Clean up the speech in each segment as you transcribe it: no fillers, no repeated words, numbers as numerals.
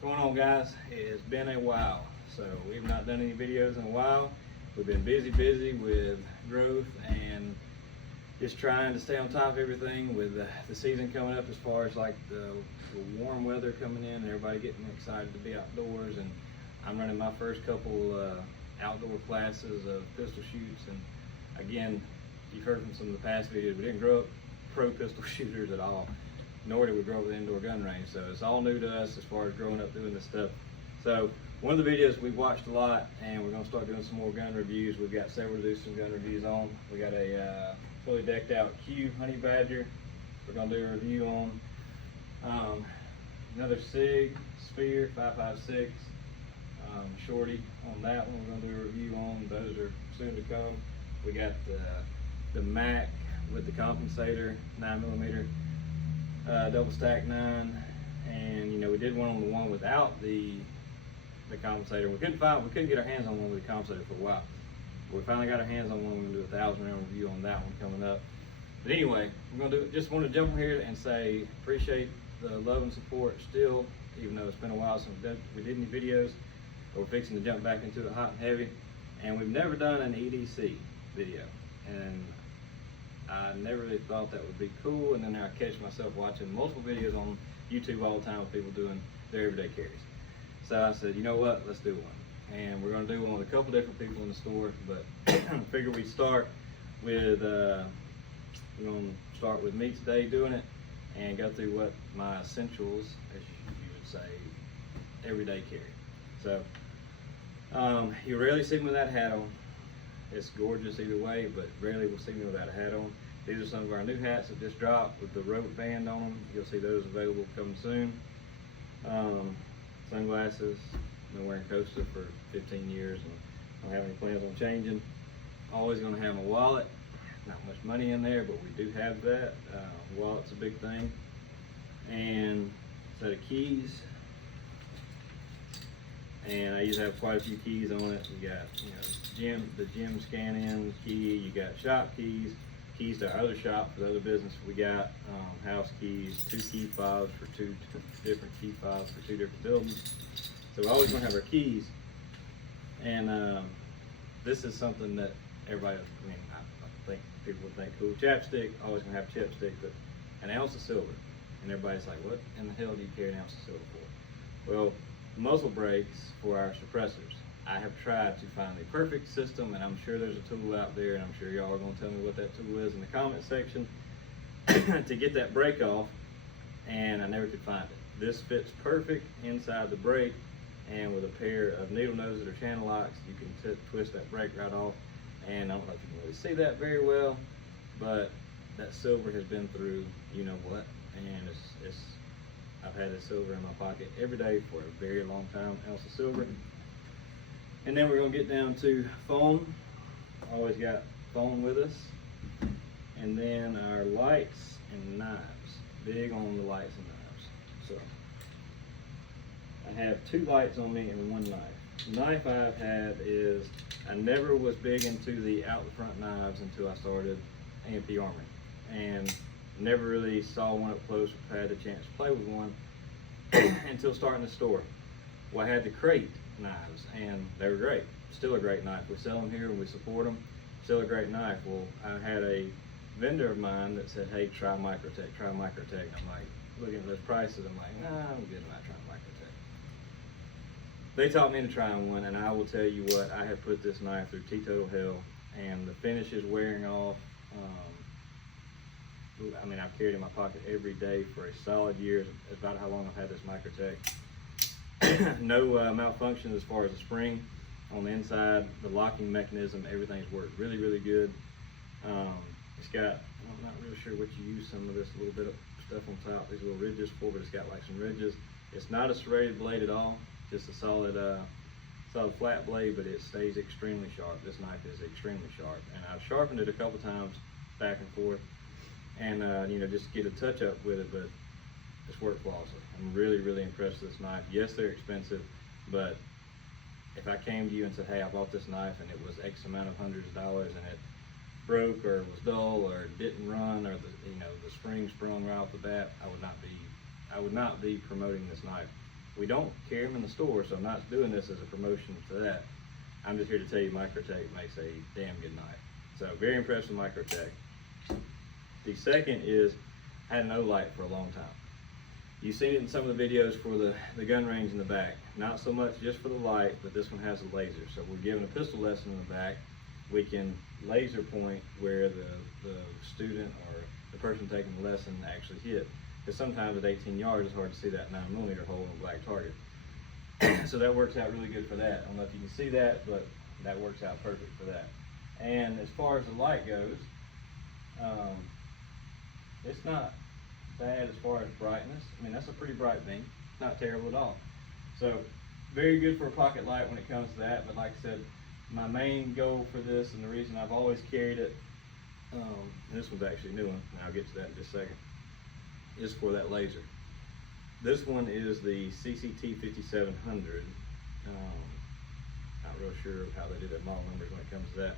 What's going on, guys? It's been a while, so we've not done any videos in a while. We've been busy with growth and just trying to stay on top of everything with the season coming up, as far as like the warm weather coming in and everybody getting excited to be outdoors. And I'm running my first couple outdoor classes of pistol shoots. And again, you've heard from some of the past videos, we didn't grow up pro pistol shooters at all, nor did we grow up with an indoor gun range. So it's all new to us as far as growing up doing this stuff. So one of the videos we've watched a lot, and we're gonna start doing some more gun reviews. We've got several to do some gun reviews on. We got a fully decked out Q Honey Badger we're gonna do a review on. Another SIG Sphere 5.56 shorty on that one we're gonna do a review on. Those are soon to come. We got the Mac with the compensator 9mm double stack 9, and you know, we did one on the one without the compensator. We couldn't get our hands on one with the compensator for a while. We finally got our hands on one. We're gonna do a 1,000 round review on that one coming up. But anyway, we're gonna do. Just want to jump in here and say appreciate the love and support still, even though it's been a while since we did any videos. But we're fixing to jump back into it hot and heavy, and we've never done an EDC video, and I never really thought that would be cool. And then I catch myself watching multiple videos on YouTube all the time of people doing their everyday carries. So I said, you know what, let's do one. And we're gonna do one with a couple different people in the store, but I figure we'd start with, we're gonna start with me today doing it and go through what my essentials, as you would say, everyday carry. So you rarely see me with that hat on. It's gorgeous either way, but rarely will see me without a hat on. These are some of our new hats that just dropped with the rope band on them. You'll see those available coming soon. Sunglasses. Been wearing Costa for 15 years and don't have any plans on changing. Always going to have my wallet. Not much money in there, but we do have that. Wallet's a big thing. And a set of keys. And I usually have quite a few keys on it. You got, you know, the gym scan-in key. You got shop keys, keys to our other shop for the other business we got, house keys, 2 key fobs for 2 different key fobs for 2 different buildings. So we're always gonna have our keys. And this is something that everybody, I mean, I think people would think cool. Chapstick, always gonna have chapstick, but an ounce of silver. And everybody's like, what in the hell do you carry an ounce of silver for? Well, muzzle brakes for our suppressors. I have tried to find the perfect system, and I'm sure there's a tool out there, and I'm sure y'all are going to tell me what that tool is in the comment section to get that brake off, and I never could find it. This fits perfect inside the brake, and with a pair of needle noses or channel locks, you can twist that brake right off. And I don't know if you can really see that very well, but that silver has been through you know what, and I've had this silver in my pocket every day for a very long time, ounce of silver. And then we're gonna get down to phone. Always got phone with us. And then our lights and knives. Big on the lights and knives. So I have 2 lights on me and 1 knife. The knife I've had is, I never was big into the out the front knives until I started AMP Armory. And never really saw one up close or had a chance to play with one until starting the store. Well, I had the crate knives, and they were great. Still a great knife. We sell them here and we support them. Still a great knife. Well, I had a vendor of mine that said, hey, try Microtech, try Microtech. And I'm like, looking at those prices, I'm like, nah, I'm good about trying Microtech. They taught me to try one, and I will tell you what, I have put this knife through teetotal hell, and the finish is wearing off. I mean, I've carried it in my pocket every day for a solid year. It's about how long I've had this Microtech. No malfunction as far as the spring on the inside, the locking mechanism, everything's worked really, really good. It's got, I'm not really sure what you use some of this little bit of stuff on top, these little ridges for, but it's got like some ridges. It's not a serrated blade at all, just a solid flat blade, but it stays extremely sharp. This knife is extremely sharp, and I've sharpened it a couple times back and forth, and you know, just get a touch up with it, but it's worked flawlessly. I'm really, really impressed with this knife. Yes, they're expensive, but if I came to you and said, hey, I bought this knife and it was X amount of hundreds of dollars and it broke or was dull or didn't run, or the spring sprung right off the bat, I would not be promoting this knife We don't carry them in the store, so I'm not doing this as a promotion to that. I'm just here to tell you Microtech makes a damn good knife. So very impressed with Microtech. The second is, I had an O-light for a long time. You've seen it in some of the videos for the gun range in the back. Not so much just for the light, but this one has a laser. So we're giving a pistol lesson in the back. We can laser point where the student or the person taking the lesson actually hit. Because sometimes at 18 yards, it's hard to see that 9mm hole in a black target. So that works out really good for that. I don't know if you can see that, but that works out perfect for that. And as far as the light goes, it's not bad as far as brightness. I mean, that's a pretty bright beam, not terrible at all. So very good for a pocket light when it comes to that. But like I said, my main goal for this, and the reason I've always carried it, this one's actually a new one, and I'll get to that in just a second, is for that laser. This one is the CCT 5700. Not real sure of how they do their model numbers when it comes to that.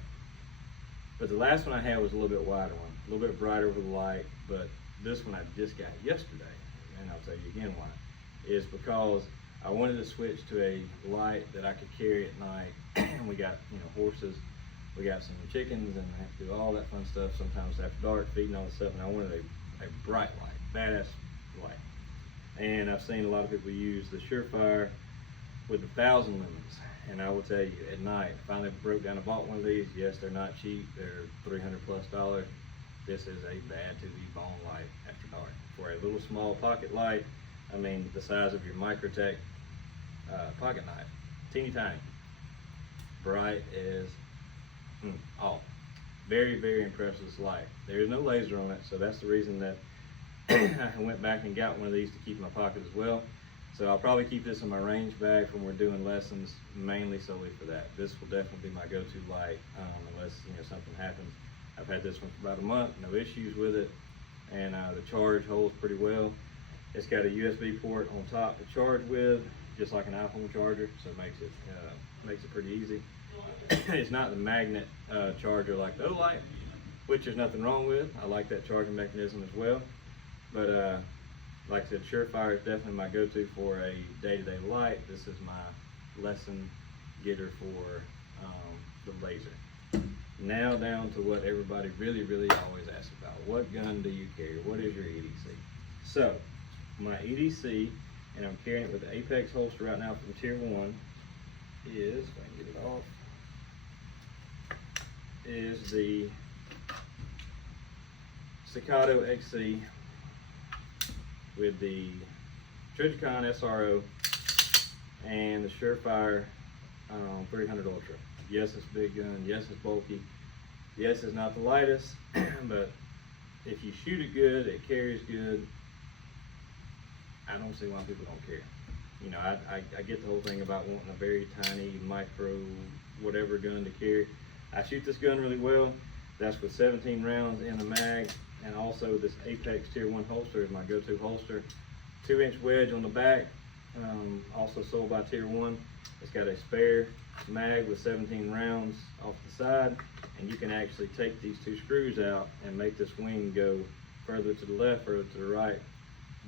But the last one I had was a little bit wider one, a little bit brighter with the light, but this one I just got yesterday, and I'll tell you again why. Is because I wanted to switch to a light that I could carry at night. And we got, horses, we got some chickens, and I have to do all that fun stuff sometimes after dark, feeding all the stuff, and I wanted a bright light, badass light. And I've seen a lot of people use the Surefire with the 1,000 lumens. And I will tell you, at night, I finally broke down and bought one of these. Yes, they're not cheap. They're $300+. This is a bad to the bone light after dark. For a little small pocket light, I mean, the size of your Microtech pocket knife. Teeny tiny. Bright as all. Very, very impressed with this light. There is no laser on it, so that's the reason that I went back and got one of these to keep in my pocket as well. So I'll probably keep this in my range bag when we're doing lessons, mainly solely for that. This will definitely be my go-to light, unless something happens. I've had this one for about a month, no issues with it, and the charge holds pretty well. It's got a USB port on top to charge with, just like an iPhone charger, so it makes it pretty easy. It's not the magnet charger like the O-light, which there's nothing wrong with. I like that charging mechanism as well. But like I said, Surefire is definitely my go-to for a day-to-day light. This is my lesson getter for the laser. Now down to what everybody really, really always asks about. What gun do you carry? What is your EDC? So, my EDC, and I'm carrying it with the Apex holster right now from Tier 1, is, if I can get it off, is the Staccato XC with the Trijicon SRO and the Surefire 300 Ultra. Yes, it's a big gun. Yes, it's bulky. Yes, it's not the lightest, but if you shoot it good, it carries good. I don't see why people don't care. I get the whole thing about wanting a very tiny micro whatever gun to carry. I shoot this gun really well. That's with 17 rounds in the mag, and also this Apex Tier 1 holster is my go-to holster. 2-inch wedge on the back, also sold by Tier 1. It's got a spare mag with 17 rounds off the side, and you can actually take these two screws out and make this wing go further to the left, further to the right,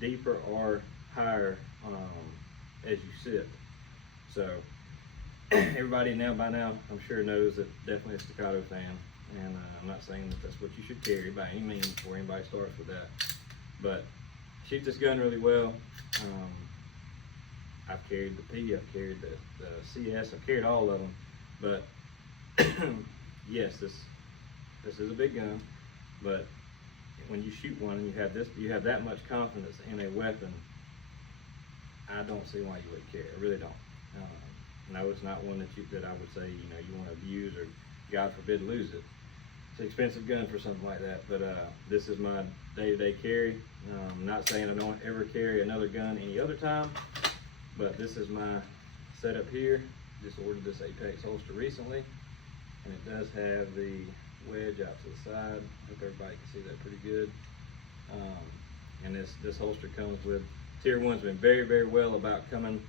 deeper or higher as you sit. So everybody by now, I'm sure knows that definitely a Staccato fan, and I'm not saying that that's what you should carry by any means before anybody starts with that. But shoot this gun really well. I've carried the P, I've carried the CS, I've carried all of them. But yes, this is a big gun, but when you shoot one and you have that much confidence in a weapon, I don't see why you would carry it. I really don't. No, it's not one that I would say you want to abuse or God forbid lose it. It's an expensive gun for something like that, but this is my day-to-day carry. I'm not saying I don't ever carry another gun any other time, but this is my setup here. Just ordered this Apex holster recently, and it does have the wedge out to the side. I hope everybody can see that pretty good. And this holster comes with, Tier 1's been very, very well about coming,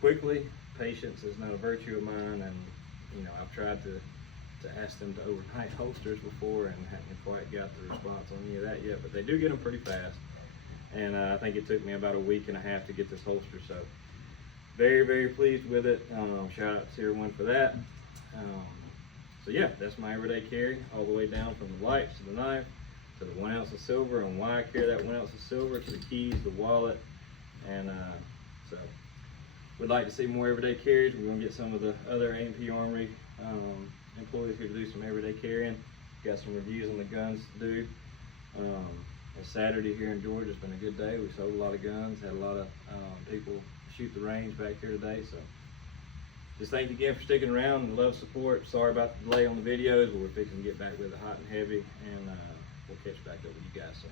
quickly. Patience is not a virtue of mine, and I've tried to ask them to overnight holsters before and haven't quite got the response on any of that yet, but they do get them pretty fast. and I think it took me about a week and a half to get this holster. So very, very pleased with it. Shout out to everyone for that. So yeah, that's my everyday carry, all the way down from the lights to the knife to the 1 ounce of silver, and why I carry that 1 ounce of silver, to the keys, the wallet, and so we'd like to see more everyday carries. We're gonna get some of the other A.M.P Armory employees here to do some everyday carrying. Got some reviews on the guns to do. It's Saturday here in Georgia. It's been a good day. We sold a lot of guns, had a lot of people shoot the range back here today. So just thank you again for sticking around and love support. Sorry about the delay on the videos, but we're fixing to get back with it hot and heavy, and we'll catch back up with you guys soon.